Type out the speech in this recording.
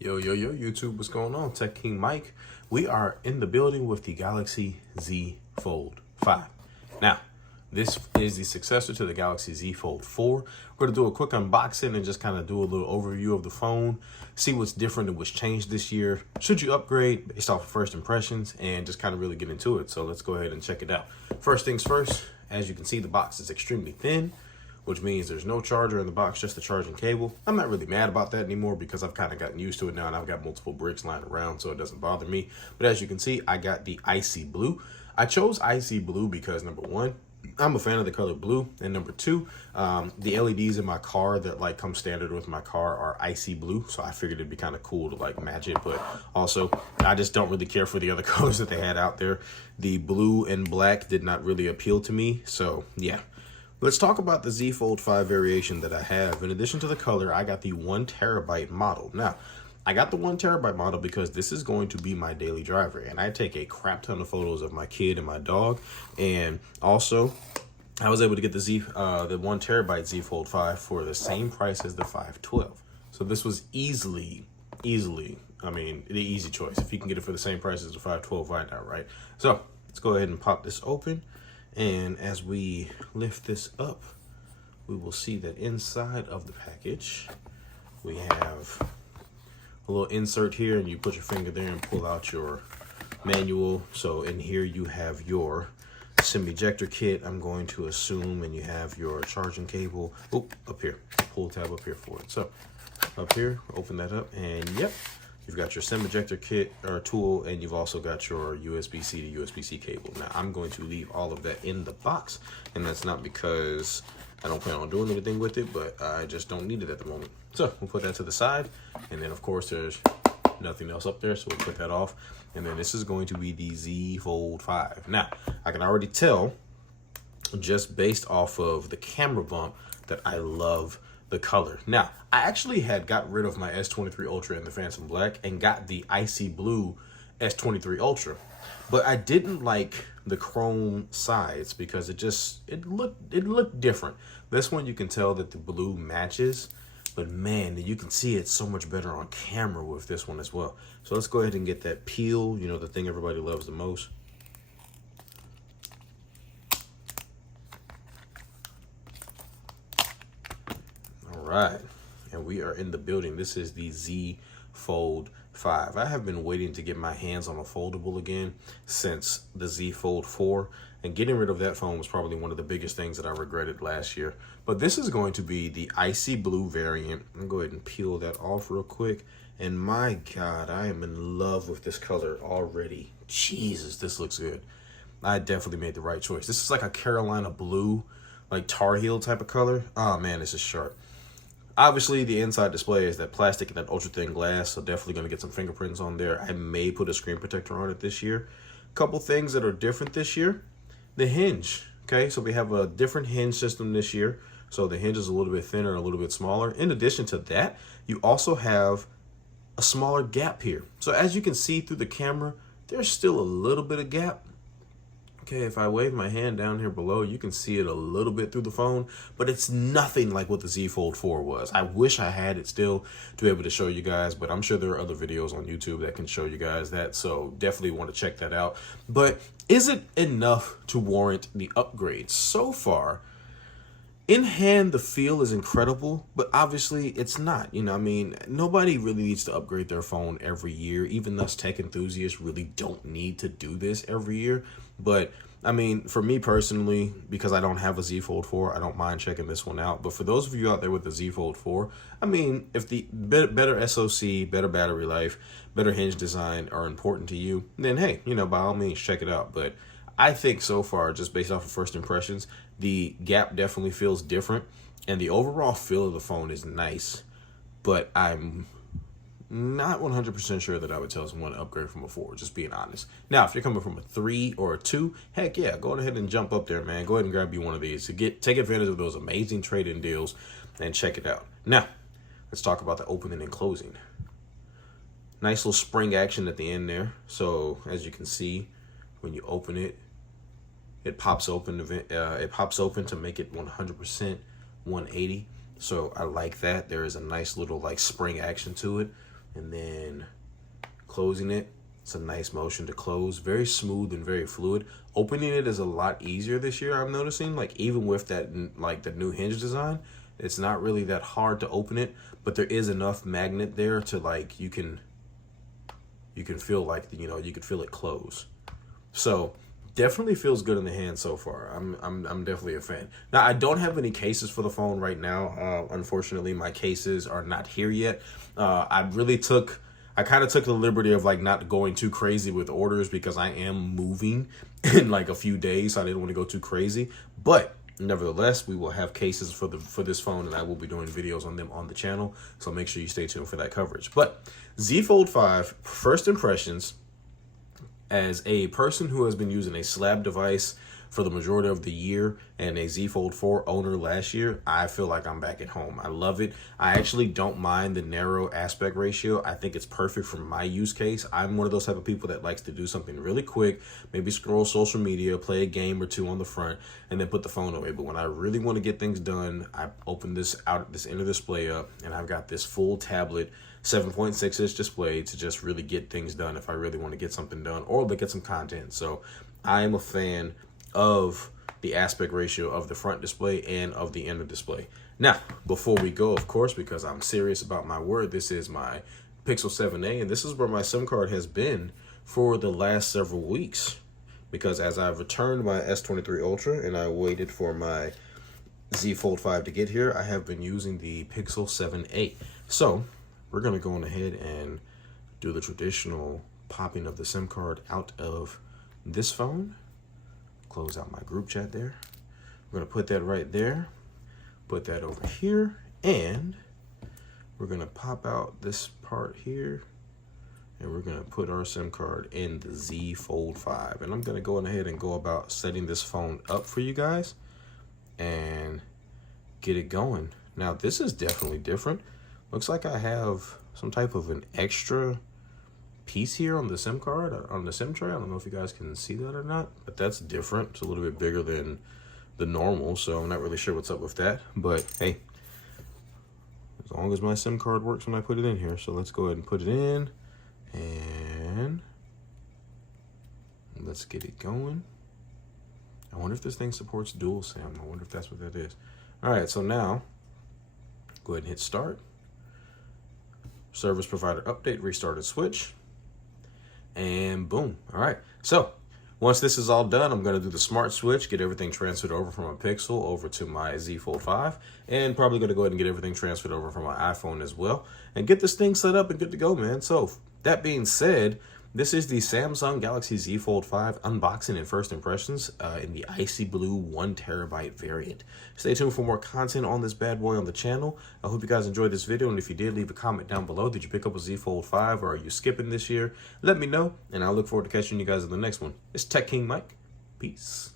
Yo, YouTube, what's going on? Tech King Mike. We are in the building with the Galaxy Z Fold 5. Now, this is the successor to the Galaxy Z Fold 4. We're going to do a quick unboxing and just kind of do a little overview of the phone, see what's different and what's changed this year. Should you upgrade based off of first impressions, and just kind of really get into it. So let's go ahead and check it out. First things first, as you can see, the box is extremely thin, which means there's no charger in the box, just the charging cable. I'm not really mad about that anymore because I've kind of gotten used to it now and I've got multiple bricks lying around, so it doesn't bother me. But as you can see, I got the Icy Blue. I chose Icy Blue because number one, I'm a fan of the color blue, and number two, the LEDs in my car that like come standard with my car are icy blue, so I figured it'd be kind of cool to like match it. But also, I just don't really care for the other colors that they had out there. The blue and black did not really appeal to me, so yeah. Let's talk about the Z Fold 5 variation that I have. In addition to the color, I got the 1TB model. Now, I got the 1TB model because this is going to be my daily driver, and I take a crap ton of photos of my kid and my dog. And also, I was able to get the 1TB Z Fold 5 for the same price as the 512. So this was easily, I mean, the easy choice. If you can get it for the same price as the 512, why not, right? So let's go ahead and pop this open. And as we lift this up, we will see that inside of the package, we have a little insert here, and you put your finger there and pull out your manual. So in here you have your SIM ejector kit, I'm going to assume, and you have your charging cable. Oh, up here, pull tab up here for it. So up here, open that up, and yep, you've got your SIM ejector kit or tool, and you've also got your USB-C to USB-C cable. Now, I'm going to leave all of that in the box, and that's not because I don't plan on doing anything with it, but I just don't need it at the moment. So we'll put that to the side, and then of course there's nothing else up there, so we'll put that off. And then this is going to be the Z Fold 5. Now, I can already tell, just based off of the camera bump, that I love the color. Now, I actually had got rid of my S23 Ultra in the Phantom Black and got the Icy Blue S23 Ultra, but I didn't like the chrome sides because it looked different. This one you can tell that the blue matches, but man, you can see it so much better on camera with this one as well. So let's go ahead and get that peel, you know, the thing everybody loves the most. Right, and we are in the building. This is the Z Fold 5. I have been waiting to get my hands on a foldable again since the Z Fold 4, and getting rid of that phone was probably one of the biggest things that I regretted last year. But this is going to be the Icy Blue variant. I'm gonna go ahead and peel that off real quick, and my God, I am in love with this color already. Jesus, this looks good. I definitely made the right choice. This is like a Carolina blue, like Tar Heel type of color. Oh man, this is sharp. Obviously, the inside display is that plastic and that ultra thin glass, so definitely going to get some fingerprints on there. I may put a screen protector on it this year. Couple things that are different this year. The hinge, okay? So we have a different hinge system this year. So the hinge is a little bit thinner, a little bit smaller. In addition to that, you also have a smaller gap here. So as you can see through the camera, there's still a little bit of gap. Okay, if I wave my hand down here below, you can see it a little bit through the phone, but it's nothing like what the Z Fold 4 was. I wish I had it still to be able to show you guys, but I'm sure there are other videos on YouTube that can show you guys that, so definitely want to check that out. But is it enough to warrant the upgrade? So far, in hand, the feel is incredible, but obviously it's not. You know, I mean, nobody really needs to upgrade their phone every year. Even us tech enthusiasts really don't need to do this every year. But I mean, for me personally, because I don't have a Z Fold 4, I don't mind checking this one out. But for those of you out there with the Z Fold 4, I mean, if the better SoC, better battery life, better hinge design are important to you, then hey, you know, by all means, check it out. But I think so far, just based off of first impressions, the gap definitely feels different, and the overall feel of the phone is nice, but I'm not 100% sure that I would tell someone to upgrade from a 4, just being honest. Now, if you're coming from a 3 or a 2, heck yeah, go ahead and jump up there, man. Go ahead and grab you one of these to take advantage of those amazing trade-in deals and check it out. Now, let's talk about the opening and closing. Nice little spring action at the end there. So as you can see, when you open it, it pops open to make it 100% 180. So I like that. There is a nice little like spring action to it. and then closing it. It's a nice motion to close, very smooth and very fluid. Opening it is a lot easier this year, I'm noticing. Like even with that, like the new hinge design, it's not really that hard to open it, but there is enough magnet there to like you can feel like, you know, you could feel it close. So definitely feels good in the hand so far. I'm definitely a fan. Now I don't have any cases for the phone right now. Unfortunately, my cases are not here yet. I kind of took the liberty of like not going too crazy with orders because I am moving in like a few days. So I didn't want to go too crazy, but nevertheless, we will have cases for this phone, and I will be doing videos on them on the channel. So make sure you stay tuned for that coverage. But Z Fold 5, first impressions, as a person who has been using a slab device for the majority of the year and a Z Fold 4 owner last year, I feel like I'm back at home. I love it. I actually don't mind the narrow aspect ratio. I think it's perfect for my use case. I'm one of those type of people that likes to do something really quick, maybe scroll social media, play a game or two on the front, and then put the phone away. But when I really want to get things done, I open this inner display up, and I've got this full tablet 7.6-inch display to just really get things done if I really want to get something done or look at some content. So I am a fan of the aspect ratio of the front display and of the inner display. Now, before we go, of course, because I'm serious about my word, this is my Pixel 7a, and this is where my SIM card has been for the last several weeks. Because as I've returned my S23 Ultra and I waited for my Z Fold 5 to get here, I have been using the Pixel 7a. So we're going to go on ahead and do the traditional popping of the SIM card out of this phone. Close out my group chat there. We're going to put that right there. Put that over here. And we're going to pop out this part here. And we're going to put our SIM card in the Z Fold 5. And I'm going to go ahead and go about setting this phone up for you guys and get it going. Now, this is definitely different. Looks like I have some type of an extra piece here on the SIM card, on the SIM tray. I don't know if you guys can see that or not, but that's different. It's a little bit bigger than the normal, so I'm not really sure what's up with that. But hey, as long as my SIM card works when I put it in here. So let's go ahead and put it in, and let's get it going. I wonder if this thing supports dual SIM. I wonder if that's what that is. All right, so now go ahead and hit start. Service provider update, restarted switch, and boom. All right, so once this is all done, I'm going to do the smart switch, get everything transferred over from a Pixel over to my Z Fold 5, and probably going to go ahead and get everything transferred over from my iPhone as well, and get this thing set up and good to go, man. So that being said, this is the Samsung Galaxy Z Fold 5 unboxing and first impressions in the Icy Blue 1TB variant. Stay tuned for more content on this bad boy on the channel. I hope you guys enjoyed this video, and if you did, leave a comment down below. Did you pick up a Z Fold 5 or are you skipping this year? Let me know, and I look forward to catching you guys in the next one. It's Tech King Mike. Peace.